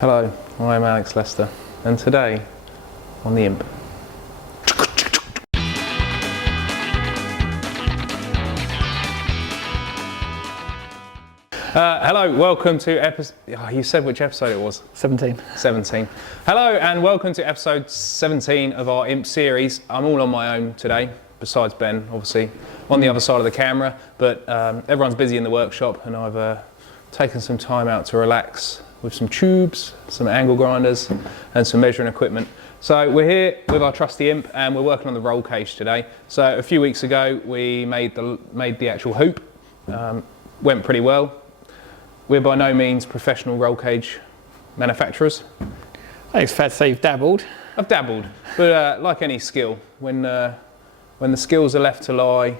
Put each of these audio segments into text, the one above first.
Hello, I'm Alex Lester, and today on the Imp. Hello, welcome to episode. Oh, you said which episode it was? 17. Hello, and welcome to episode 17 of our Imp series. I'm all on my own today, besides Ben, obviously, on the other side of the camera, but everyone's busy in the workshop, and I've taken some time out to relax with some tubes, some angle grinders, and some measuring equipment. So we're here with our trusty Imp, and we're working on the roll cage today. So a few weeks ago, we made the actual hoop. Went pretty well. We're by no means professional roll cage manufacturers. I think it's fair to say you've dabbled. I've dabbled, but like any skill, when the skills are left to lie,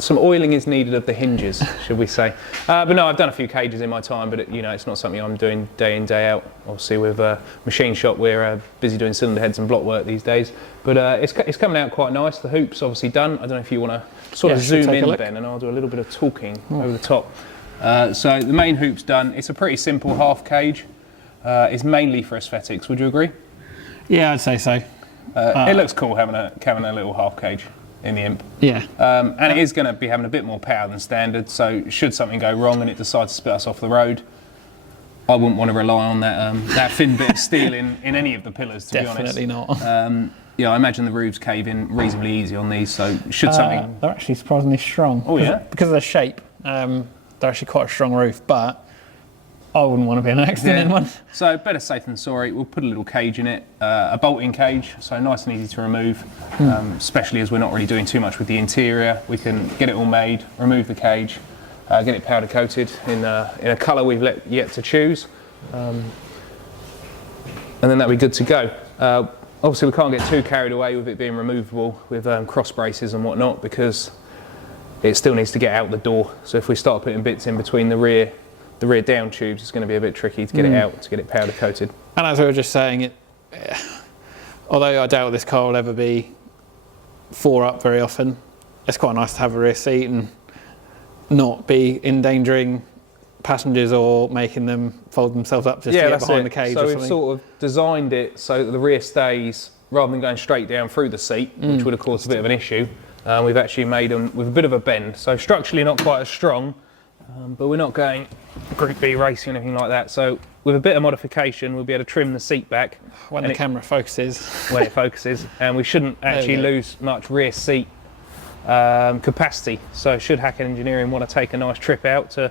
some oiling is needed of the hinges, should we say. But no, I've done a few cages in my time, but it's not something I'm doing day in, day out. Obviously with machine shop, we're busy doing cylinder heads and block work these days. But it's coming out quite nice. The hoop's obviously done. I don't know if you want to sort of zoom in, Ben, and I'll do a little bit of talking over the top. So the main hoop's done. It's a pretty simple half cage. It's mainly for aesthetics, would you agree? Yeah, I'd say so. It looks cool having a little half cage in the Imp. Yeah. And it is going to be having a bit more power than standard, so should something go wrong and it decides to spit us off the road, I wouldn't want to rely on that thin bit of steel in any of the pillars, to Definitely be honest. not. Yeah, I imagine the roofs cave in reasonably easy on these, so should something... They're actually surprisingly strong. Oh yeah? Because of their shape. They're actually quite a strong roof, but I wouldn't want to be in an accident in one. So better safe than sorry. We'll put a little cage in it, a bolting cage, so nice and easy to remove, especially as we're not really doing too much with the interior. We can get it all made, remove the cage, get it powder coated in a colour we've yet to choose, and then that'll be good to go. Obviously we can't get too carried away with it being removable with cross braces and whatnot, because it still needs to get out the door. So if we start putting bits in between the rear down tubes, it's going to be a bit tricky to get it out, to get it powder coated. And as we were just saying, although I doubt this car will ever be 4 up very often, it's quite nice to have a rear seat and not be endangering passengers or making them fold themselves up just to get behind the cage or something. So we've sort of designed it so that the rear stays, rather than going straight down through the seat, which would have caused a bit of an issue. We've actually made them with a bit of a bend, so structurally not quite as strong, but we're not going Group B racing or anything like that. So with a bit of modification, we'll be able to trim the seat back when the camera focuses. When it focuses, and we shouldn't actually lose much rear seat capacity. So should Hackett Engineering want to take a nice trip out to,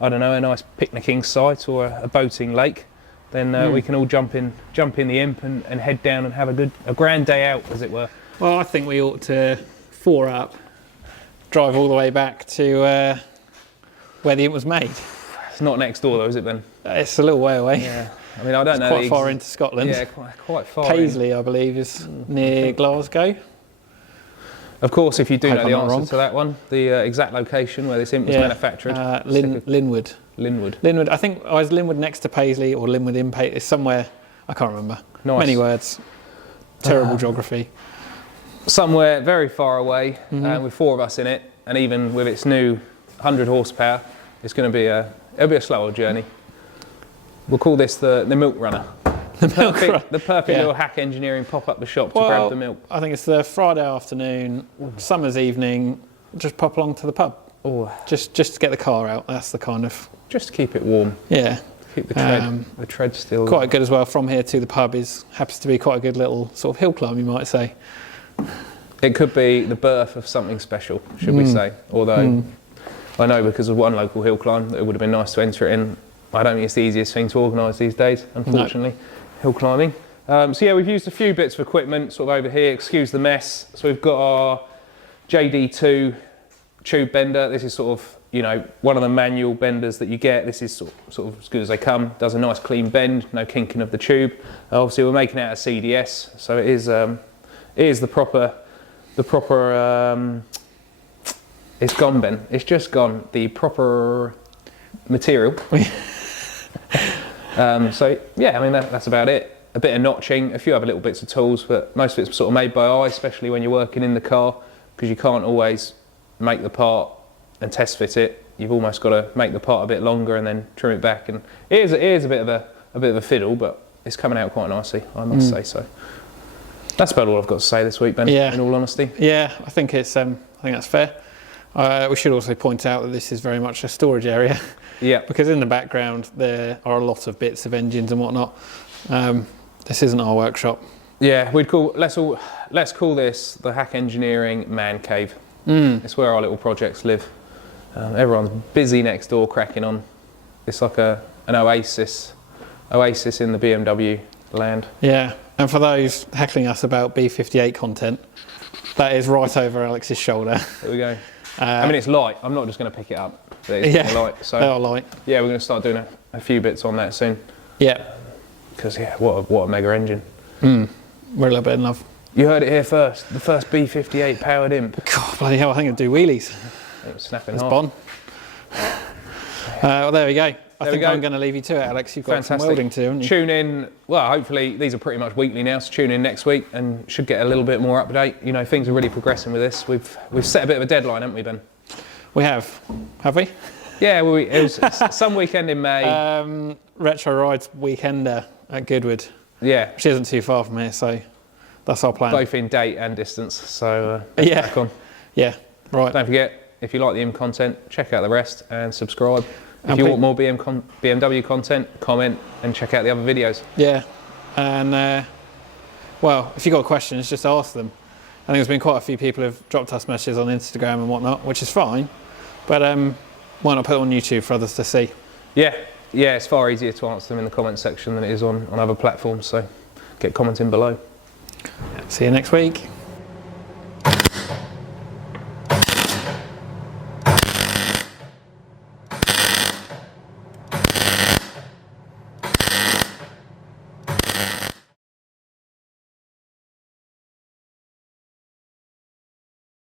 I don't know, a nice picnicking site or a boating lake, then we can all jump in the Imp and head down and have a grand day out, as it were. Well, I think we ought to 4 up, drive all the way back to where the Imp was made. It's not next door though, is it, Ben? It's a little way away. Yeah. I mean, I don't know. Quite far into Scotland. Yeah, quite far. Paisley, I believe, is near Glasgow. Of course, if you do know the answer to that one, the exact location where this Imp was manufactured. Linwood. Linwood. I think I was Linwood next to Paisley, or Linwood in Paisley. It's somewhere, I can't remember. Nice. Many words. Terrible geography. Somewhere very far away, with 4 of us in it, and even with its new 100 horsepower, it's going to be it'll be a slower journey. We'll call this the milk runner. The perfect little Hack Engineering pop up the shop to grab the milk. I think it's the Friday afternoon, summer's evening, just pop along to the pub. Oh. Just to get the car out. That's the kind of... Just to keep it warm. Yeah. Keep the tread still. Quite good as well. From here to the pub happens to be quite a good little sort of hill climb, you might say. It could be the birth of something special, should we say? Although I know because of one local hill climb that it would have been nice to enter it in. I don't think it's the easiest thing to organise these days, unfortunately, hill climbing. So yeah, we've used a few bits of equipment sort of over here, excuse the mess. So we've got our JD2 tube bender. This is sort of, one of the manual benders that you get. This is sort of as good as they come. Does a nice clean bend, no kinking of the tube. Obviously we're making it out of CDS, so it is the proper it's gone, Ben. It's just gone. The proper material. So yeah, I mean that's about it. A bit of notching, a few other little bits of tools, but most of it's sort of made by eye, especially when you're working in the car, because you can't always make the part and test fit it. You've almost got to make the part a bit longer and then trim it back. And it is a bit of a bit of a fiddle, but it's coming out quite nicely, I must say so. That's about all I've got to say this week, Ben, in all honesty. Yeah, I think it's I think that's fair. We should also point out that this is very much a storage area. Yeah. Because in the background there are a lot of bits of engines and whatnot. This isn't our workshop. Yeah, let's call this the Hack Engineering Man Cave. It's where our little projects live. Everyone's busy next door cracking on. It's like an oasis in the BMW land. Yeah, and for those heckling us about B58 content, that is right over Alex's shoulder. There we go. I mean, it's light. I'm not just going to pick it up. It's light. So they are light. Yeah, we're going to start doing a few bits on that soon. Yeah. Because what a mega engine. We're a little bit in love. You heard it here first. The first B58 powered imp. God, bloody hell! I think I'd do wheelies. It was snapping It's off. Bon. Well, there we go. I think I'm going to leave you to it, Alex. You've got some welding to do, haven't you? Tune in. Well, hopefully these are pretty much weekly now, so tune in next week and should get a little bit more update. You know, things are really progressing with this. We've set a bit of a deadline, haven't we, Ben? We have we? Yeah, well, it was some weekend in May. Retro Rides Weekender at Goodwood. Yeah. Which isn't too far from here, so that's our plan. Both in date and distance, so yeah. back on. Yeah, right. Don't forget, if you like the IM content, check out the rest and subscribe. If you want more BMW content, comment and check out the other videos. Yeah, and well, if you've got questions, just ask them. I think there's been quite a few people who've dropped us messages on Instagram and whatnot, which is fine, but why not put it on YouTube for others to see? Yeah, it's far easier to answer them in the comment section than it is on other platforms, so get commenting below. See you next week.